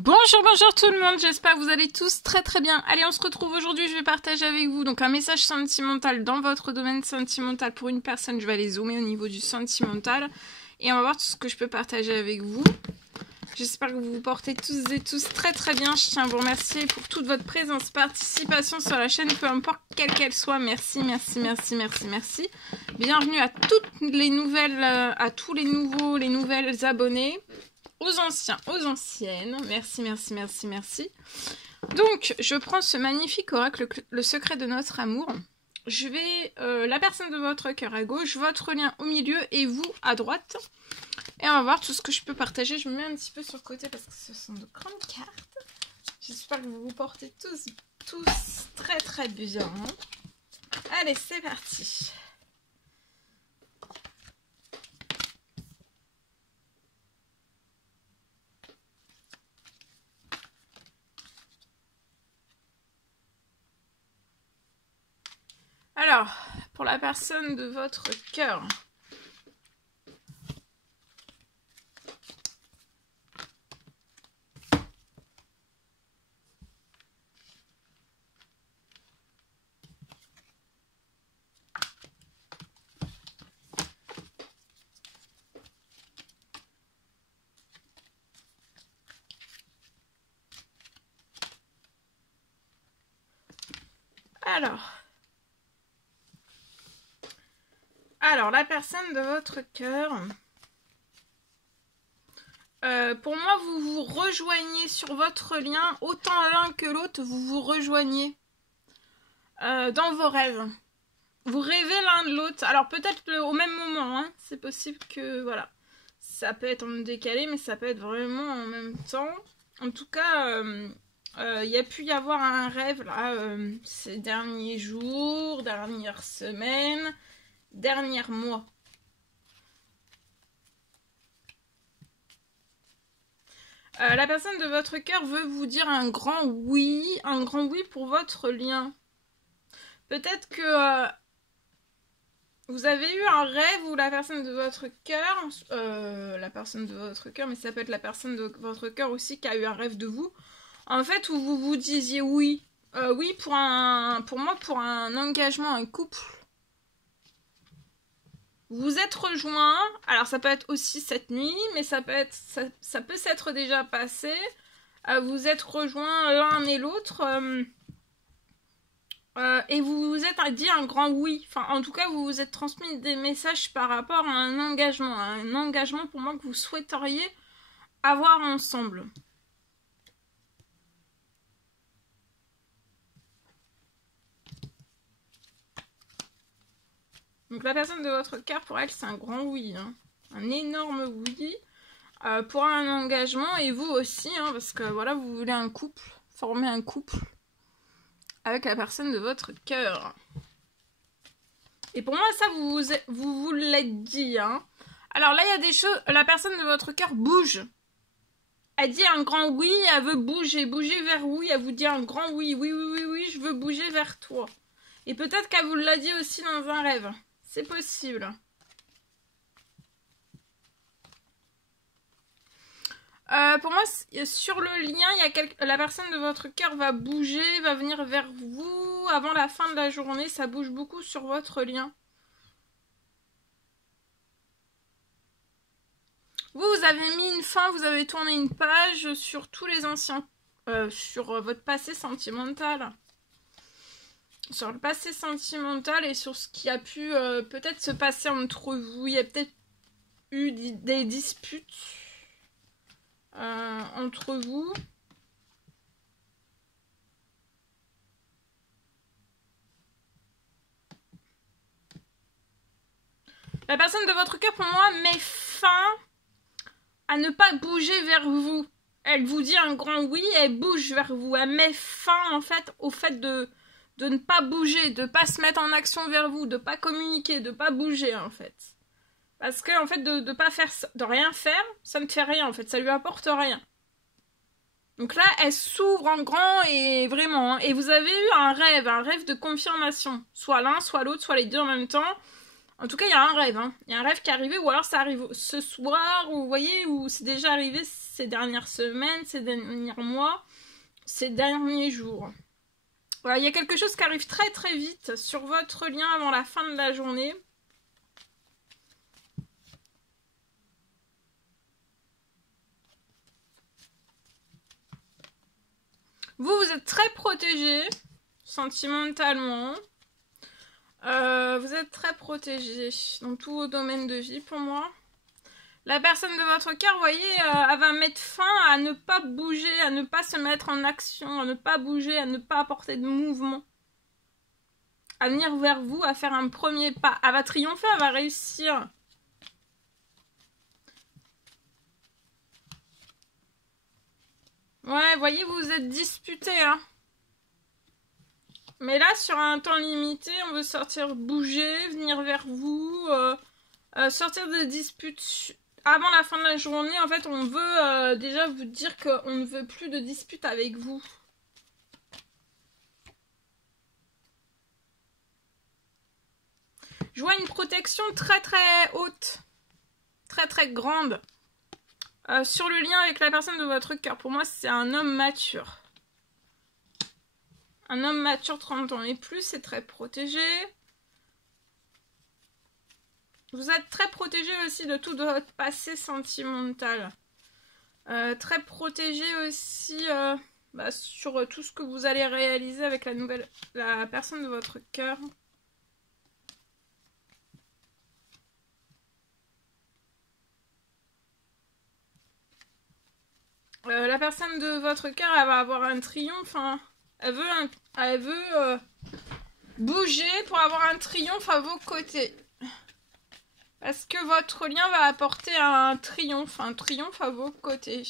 Bonjour tout le monde, j'espère que vous allez tous très bien. Allez, on se retrouve aujourd'hui, je vais partager avec vous donc un message sentimental dans votre domaine sentimental pour une personne. Je vais aller zoomer au niveau du sentimental et on va voir tout ce que je peux partager avec vous. J'espère que vous vous portez tous et tous très bien. Je tiens à vous remercier pour toute votre présence, participation sur la chaîne, peu importe quelle qu'elle soit. Merci. Bienvenue à toutes les nouvelles, à tous les nouveaux, les nouvelles abonnés. Aux anciens, aux anciennes. Merci. Donc, je prends ce magnifique oracle, le secret de notre amour. Je vais la personne de votre cœur à gauche, votre lien au milieu et vous à droite. Et on va voir tout ce que je peux partager. Je me mets un petit peu sur le côté parce que ce sont de grandes cartes. J'espère que vous vous portez tous très bien. Allez, c'est parti. Alors, pour la personne de votre cœur. Alors, la personne de votre cœur, pour moi, vous vous rejoignez sur votre lien, autant l'un que l'autre, vous vous rejoignez dans vos rêves. Vous rêvez l'un de l'autre, alors peut-être au même moment, hein. C'est possible que, voilà, ça peut être en décalé, mais ça peut être vraiment en même temps. En tout cas, il y a pu y avoir un rêve, là, ces derniers jours, dernières semaines, derniers mois. La personne de votre cœur veut vous dire un grand oui pour votre lien. Peut-être que vous avez eu un rêve où la personne de votre cœur, mais ça peut être la personne de votre cœur aussi qui a eu un rêve de vous, en fait, où vous vous disiez oui. Oui pour moi, pour un engagement, un couple. Vous êtes rejoints, alors ça peut être aussi cette nuit, mais ça peut s'être déjà passé. Vous êtes rejoints l'un et l'autre, et vous vous êtes dit un grand oui. Enfin, en tout cas, vous vous êtes transmis des messages par rapport à un engagement pour moi que vous souhaiteriez avoir ensemble. Donc la personne de votre cœur, pour elle, c'est un grand oui, hein. Un énorme oui pour un engagement, et vous aussi, hein, parce que voilà, vous voulez un couple, former un couple avec la personne de votre cœur. Et pour moi, ça, vous l'êtes dit, hein. Alors là, il y a des choses, la personne de votre cœur bouge. Elle dit un grand oui, elle veut bouger vers oui, elle vous dit un grand oui, oui, je veux bouger vers toi. Et peut-être qu'elle vous l'a dit aussi dans un rêve. C'est possible. Pour moi, sur le lien, la personne de votre cœur va bouger, va venir vers vous avant la fin de la journée. Ça bouge beaucoup sur votre lien. Vous avez mis une fin, vous avez tourné une page sur tous les anciens... sur votre passé sentimental. Sur le passé sentimental et sur ce qui a pu peut-être se passer entre vous. Il y a peut-être eu des disputes entre vous. La personne de votre cœur, pour moi, met fin à ne pas bouger vers vous. Elle vous dit un grand oui, elle bouge vers vous. Elle met fin, en fait, au fait de ne pas bouger, de ne pas se mettre en action vers vous, de ne pas communiquer, de ne pas bouger, en fait. Parce que, en fait, de pas faire, de rien faire, ça ne fait rien, en fait, ça lui apporte rien. Donc là, elle s'ouvre en grand et vraiment, hein. Et vous avez eu un rêve de confirmation. Soit l'un, soit l'autre, soit les deux en même temps. En tout cas, il y a un rêve, hein. Il y a un rêve qui est arrivé, ou alors ça arrive ce soir, ou vous voyez, ou c'est déjà arrivé ces dernières semaines, ces derniers mois, ces derniers jours. Voilà, il y a quelque chose qui arrive très très vite sur votre lien avant la fin de la journée. Vous êtes très protégé sentimentalement. Vous êtes très protégé dans tous vos domaines de vie pour moi. La personne de votre cœur, vous voyez, elle va mettre fin à ne pas bouger, à ne pas se mettre en action, à ne pas bouger, à ne pas apporter de mouvement. À venir vers vous, à faire un premier pas. Elle va triompher, elle va réussir. Ouais, vous voyez, vous vous êtes disputés, hein. Mais là, sur un temps limité, on veut sortir, bouger, venir vers vous, sortir des disputes avant la fin de la journée. En fait, on veut déjà vous dire qu'on ne veut plus de disputes avec vous. Je vois une protection très très haute, très très grande, sur le lien avec la personne de votre cœur. Pour moi, c'est un homme mature. Un homme mature, 30 ans et plus, c'est très protégé. Vous êtes très protégé aussi de tout votre passé sentimental. Très protégé aussi sur tout ce que vous allez réaliser avec la personne de votre cœur. La personne de votre cœur, elle va avoir un triomphe, hein. Elle veut bouger pour avoir un triomphe à vos côtés. Parce que votre lien va apporter un triomphe à vos côtés.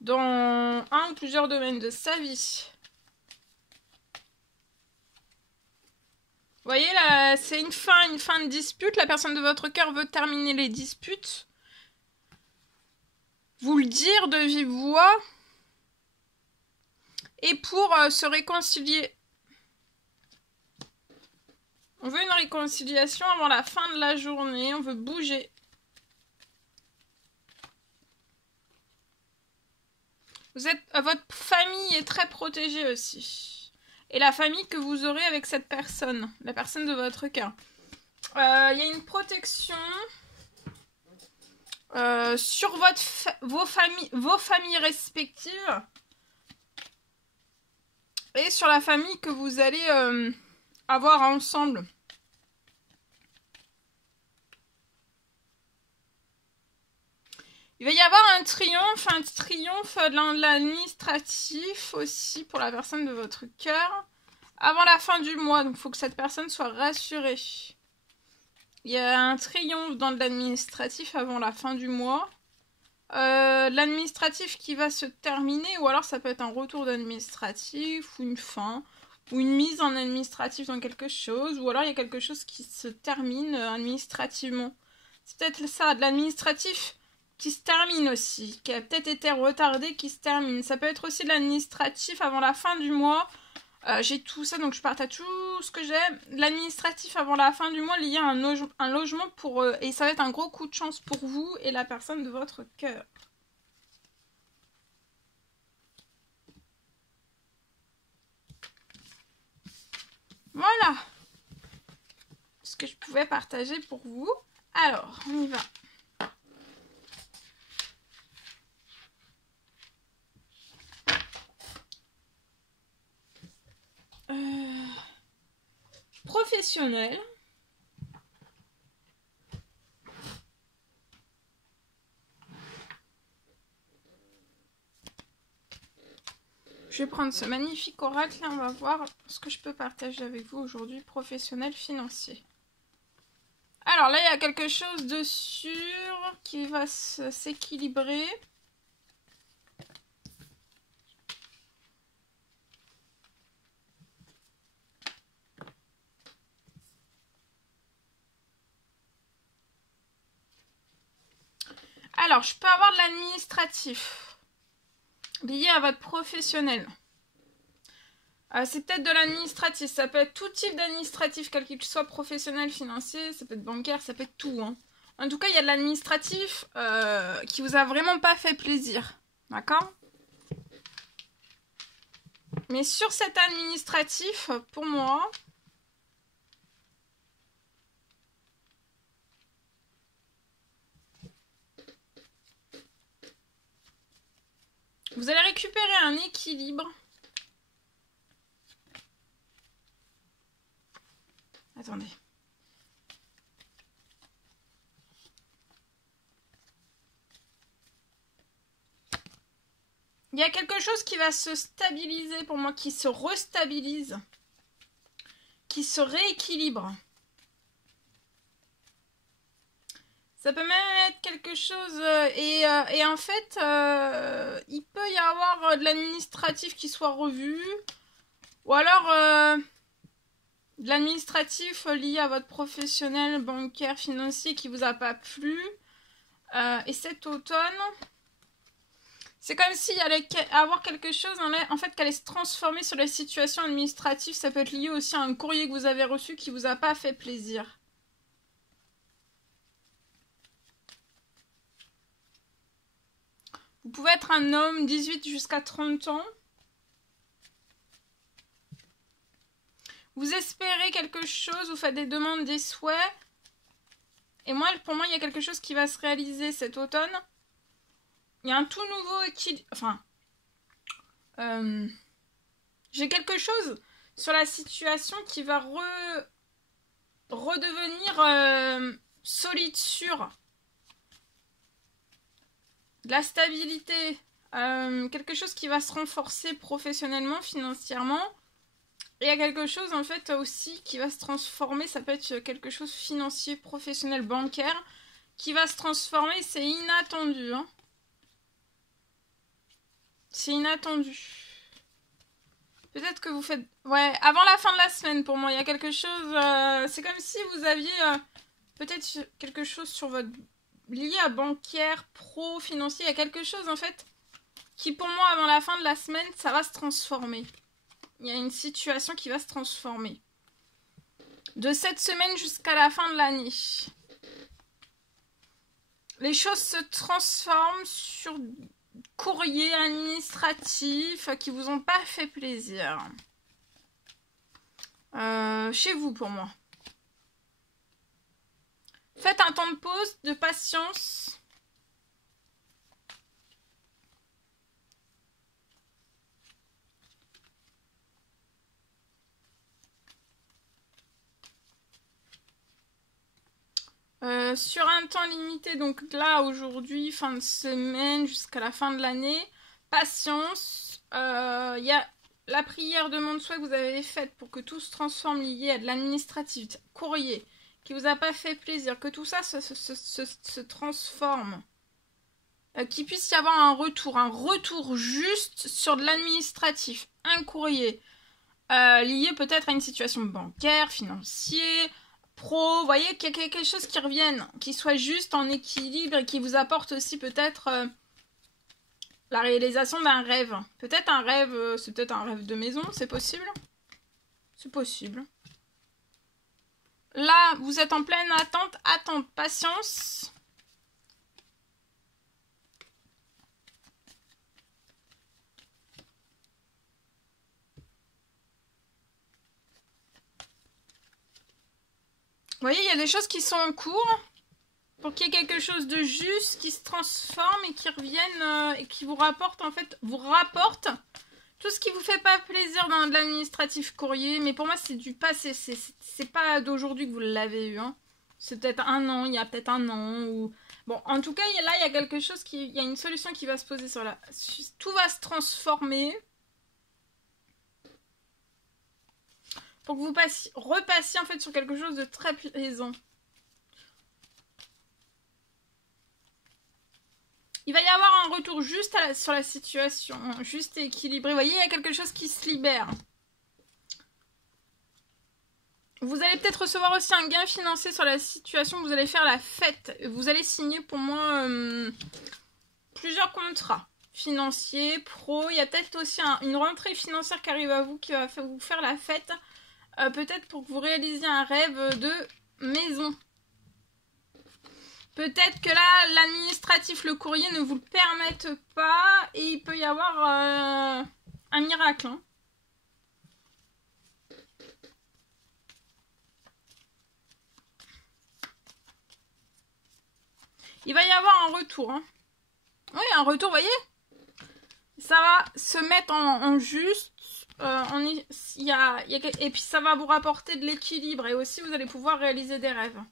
Dans un ou plusieurs domaines de sa vie. Vous voyez, là, c'est une fin de dispute. La personne de votre cœur veut terminer les disputes. Vous le dire de vive voix. Et pour se réconcilier. On veut une réconciliation avant la fin de la journée. On veut bouger. Votre famille est très protégée aussi. Et la famille que vous aurez avec cette personne. La personne de votre cœur. Il y a une protection sur vos familles respectives. Et sur la famille que vous allez avoir ensemble. Il va y avoir un triomphe dans l'administratif aussi pour la personne de votre cœur. Avant la fin du mois, donc il faut que cette personne soit rassurée. Il y a un triomphe dans l'administratif avant la fin du mois. L'administratif qui va se terminer, ou alors ça peut être un retour d'administratif, ou une fin, ou une mise en administratif dans quelque chose, ou alors il y a quelque chose qui se termine administrativement. C'est peut-être ça, de l'administratif qui se termine aussi, qui a peut-être été retardé, qui se termine. Ça peut être aussi de l'administratif avant la fin du mois. J'ai tout ça, donc je partage tout ce que j'ai. L'administratif avant la fin du mois lié à un logement pour et ça va être un gros coup de chance pour vous et la personne de votre cœur. Voilà ce que je pouvais partager pour vous. Alors, on y va. Professionnel. Je vais prendre ce magnifique oracle et on va voir ce que je peux partager avec vous aujourd'hui, professionnel, financier. Alors là, il y a quelque chose de sûr qui va s'équilibrer. Alors, je peux avoir de l'administratif lié à votre professionnel. C'est peut-être de l'administratif. Ça peut être tout type d'administratif, quel qu'il soit, professionnel, financier, ça peut être bancaire, ça peut être tout. Hein. En tout cas, il y a de l'administratif qui vous a vraiment pas fait plaisir. D'accord? Mais sur cet administratif, pour moi... Vous allez récupérer un équilibre. Attendez. Il y a quelque chose qui va se stabiliser pour moi, qui se restabilise, qui se rééquilibre. Ça peut même être quelque chose... et en fait, il peut y avoir de l'administratif qui soit revu. Ou alors de l'administratif lié à votre professionnel bancaire, financier qui vous a pas plu. Et cet automne, c'est comme s'il y allait avoir quelque chose en fait qui allait se transformer sur la situation administrative. Ça peut être lié aussi à un courrier que vous avez reçu qui vous a pas fait plaisir. Vous pouvez être un homme 18 jusqu'à 30 ans. Vous espérez quelque chose, vous faites des demandes, des souhaits. Et moi, pour moi, il y a quelque chose qui va se réaliser cet automne. Il y a un tout nouveau équilibre. Enfin, j'ai quelque chose sur la situation qui va redevenir solide, sûr. De la stabilité. Quelque chose qui va se renforcer professionnellement, financièrement. Et il y a quelque chose en fait aussi qui va se transformer. Ça peut être quelque chose financier, professionnel, bancaire. Qui va se transformer. C'est inattendu. Hein. C'est inattendu. Peut-être que vous faites... Ouais, avant la fin de la semaine pour moi. Il y a quelque chose... c'est comme si vous aviez peut-être quelque chose sur votre... lié à bancaire, pro, financier. Il y a quelque chose en fait qui pour moi avant la fin de la semaine, ça va se transformer. Il y a une situation qui va se transformer. De cette semaine jusqu'à la fin de l'année. Les choses se transforment sur courrier administratif qui vous ont pas fait plaisir. Chez vous pour moi. Faites un temps de pause, de patience. Sur un temps limité, donc là aujourd'hui, fin de semaine jusqu'à la fin de l'année, patience. Il y a la prière demande souhait que vous avez faite pour que tout se transforme lié à de l'administratif, courrier, qui vous a pas fait plaisir, que tout ça se transforme. Qu'il puisse y avoir un retour juste sur de l'administratif, un courrier lié peut-être à une situation bancaire, financière, pro, vous voyez qu'il y a quelque chose qui revienne, qui soit juste en équilibre et qui vous apporte aussi peut-être la réalisation d'un rêve. Peut-être un rêve, c'est peut-être un rêve de maison, c'est possible. C'est possible. Là, vous êtes en pleine attente, patience. Vous voyez, il y a des choses qui sont en cours pour qu'il y ait quelque chose de juste qui se transforme et qui revienne et qui vous rapporte, en fait, tout ce qui vous fait pas plaisir dans de l'administratif courrier. Mais pour moi, c'est du passé. C'est pas d'aujourd'hui que vous l'avez eu. Hein. C'est peut-être un an, il y a peut-être un an. Ou... Bon, en tout cas, là, il y a quelque chose il y a une solution qui va se poser sur la... Tout va se transformer. Pour que vous repassiez en fait sur quelque chose de très plaisant. Il va y avoir un retour juste sur la situation, juste et équilibré. Vous voyez, il y a quelque chose qui se libère. Vous allez peut-être recevoir aussi un gain financier sur la situation. Vous allez faire la fête. Vous allez signer pour moi plusieurs contrats financiers, pro. Il y a peut-être aussi une rentrée financière qui arrive à vous qui va vous faire la fête. Peut-être pour que vous réalisiez un rêve de maison. Peut-être que là, l'administratif, le courrier ne vous le permettent pas et il peut y avoir un miracle. Hein. Il va y avoir un retour. Hein. Oui, un retour, vous voyez? Ça va se mettre en juste. Et puis ça va vous rapporter de l'équilibre. Et aussi, vous allez pouvoir réaliser des rêves.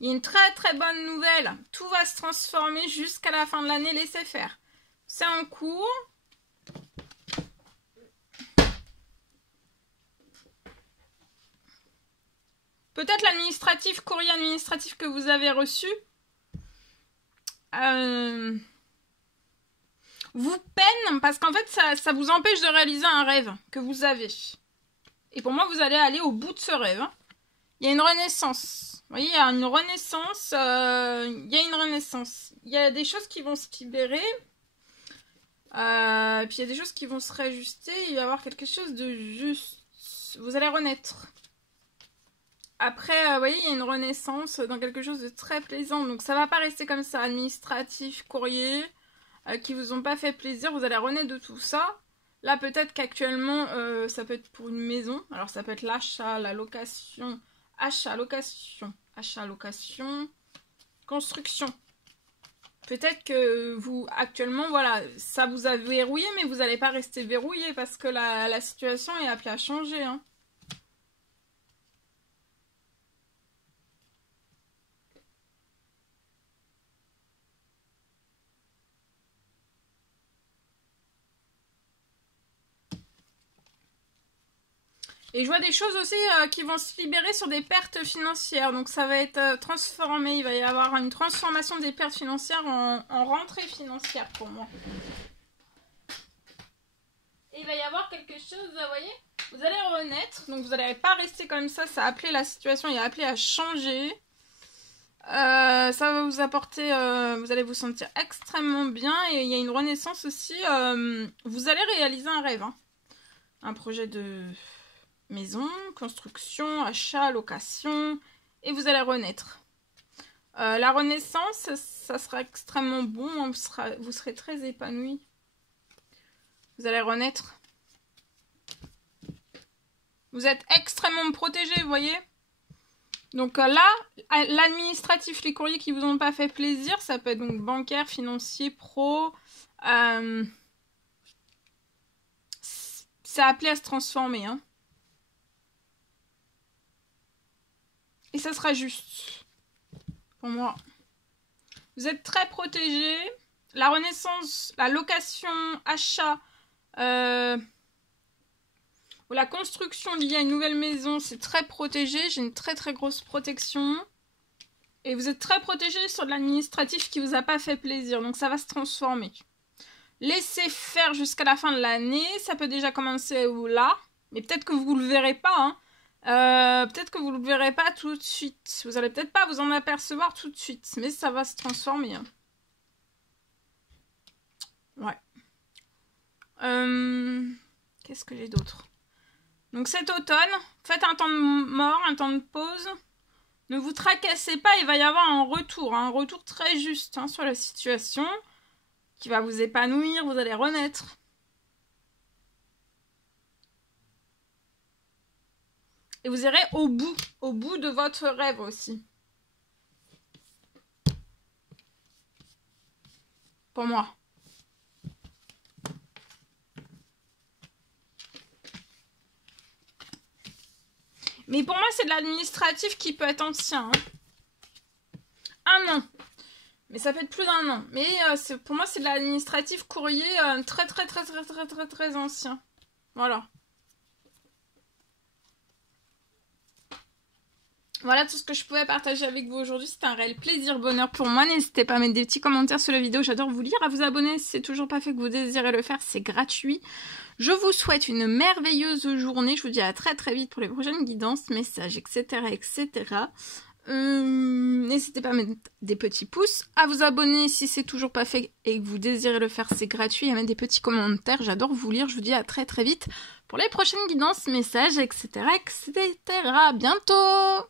Il y a une très très bonne nouvelle. Tout va se transformer jusqu'à la fin de l'année. Laissez faire. C'est en cours. Peut-être l'administratif, courrier administratif que vous avez reçu. Vous peine parce qu'en fait ça vous empêche de réaliser un rêve que vous avez. Et pour moi, vous allez aller au bout de ce rêve. Hein. Il y a une renaissance. Vous voyez, il y a une renaissance. Il y a des choses qui vont se libérer. Puis il y a des choses qui vont se réajuster. Il va y avoir quelque chose de juste. Vous allez renaître. Après, vous voyez, il y a une renaissance dans quelque chose de très plaisant. Donc ça va pas rester comme ça. Administratif, courrier, qui vous ont pas fait plaisir. Vous allez renaître de tout ça. Là, peut-être qu'actuellement, ça peut être pour une maison. Alors ça peut être l'achat, la location... Achat, location, construction. Peut-être que vous, actuellement, voilà, ça vous a verrouillé, mais vous n'allez pas rester verrouillé parce que la situation est appelée à changer. Hein. Et je vois des choses aussi qui vont se libérer sur des pertes financières. Donc ça va être transformé. Il va y avoir une transformation des pertes financières en rentrée financière pour moi. Et il va y avoir quelque chose, vous voyez, vous allez renaître. Donc vous n'allez pas rester comme ça. Ça a appelé la situation et a appelé à changer. Ça va vous apporter, vous allez vous sentir extrêmement bien. Et il y a une renaissance aussi. Vous allez réaliser un rêve. Hein. Un projet de... maison, construction, achat, location, et vous allez renaître. La renaissance, ça sera extrêmement bon, vous serez très épanoui. Vous allez renaître. Vous êtes extrêmement protégé, vous voyez. Donc là, l'administratif, les courriers qui vous ont pas fait plaisir, ça peut être donc bancaire, financier, pro. C'est appelé à se transformer, hein. Et ça sera juste. Pour moi. Vous êtes très protégés. La renaissance, la location, achat, ou la construction liée à une nouvelle maison, c'est très protégé. J'ai une très très grosse protection. Et vous êtes très protégés sur de l'administratif qui vous a pas fait plaisir. Donc ça va se transformer. Laissez faire jusqu'à la fin de l'année. Ça peut déjà commencer là. Mais peut-être que vous ne le verrez pas, hein. Peut-être que vous ne le verrez pas tout de suite. Vous allez peut-être pas vous en apercevoir tout de suite. Mais ça va se transformer. Hein. Ouais. Qu'est-ce que j'ai d'autre? Donc cet automne, faites un temps de mort, un temps de pause. Ne vous tracassez pas, il va y avoir un retour très juste hein, sur la situation. Qui va vous épanouir, vous allez renaître. Et vous irez au bout de votre rêve aussi. Pour moi. Mais pour moi, c'est de l'administratif qui peut être ancien. Hein. 1 an. Mais ça peut être plus d'1 an. Mais pour moi, c'est de l'administratif courrier très ancien. Voilà. Voilà tout ce que je pouvais partager avec vous aujourd'hui. C'était un réel plaisir, bonheur pour moi. N'hésitez pas à mettre des petits commentaires sous la vidéo. J'adore vous lire. À vous abonner si c'est toujours pas fait que vous désirez le faire. C'est gratuit. Je vous souhaite une merveilleuse journée. Je vous dis à très très vite pour les prochaines guidances, messages, etc. etc. N'hésitez pas à mettre des petits pouces, à vous abonner si c'est toujours pas fait et que vous désirez le faire, c'est gratuit, à mettre des petits commentaires, j'adore vous lire, je vous dis à très très vite pour les prochaines guidances, messages, etc. etc. À bientôt!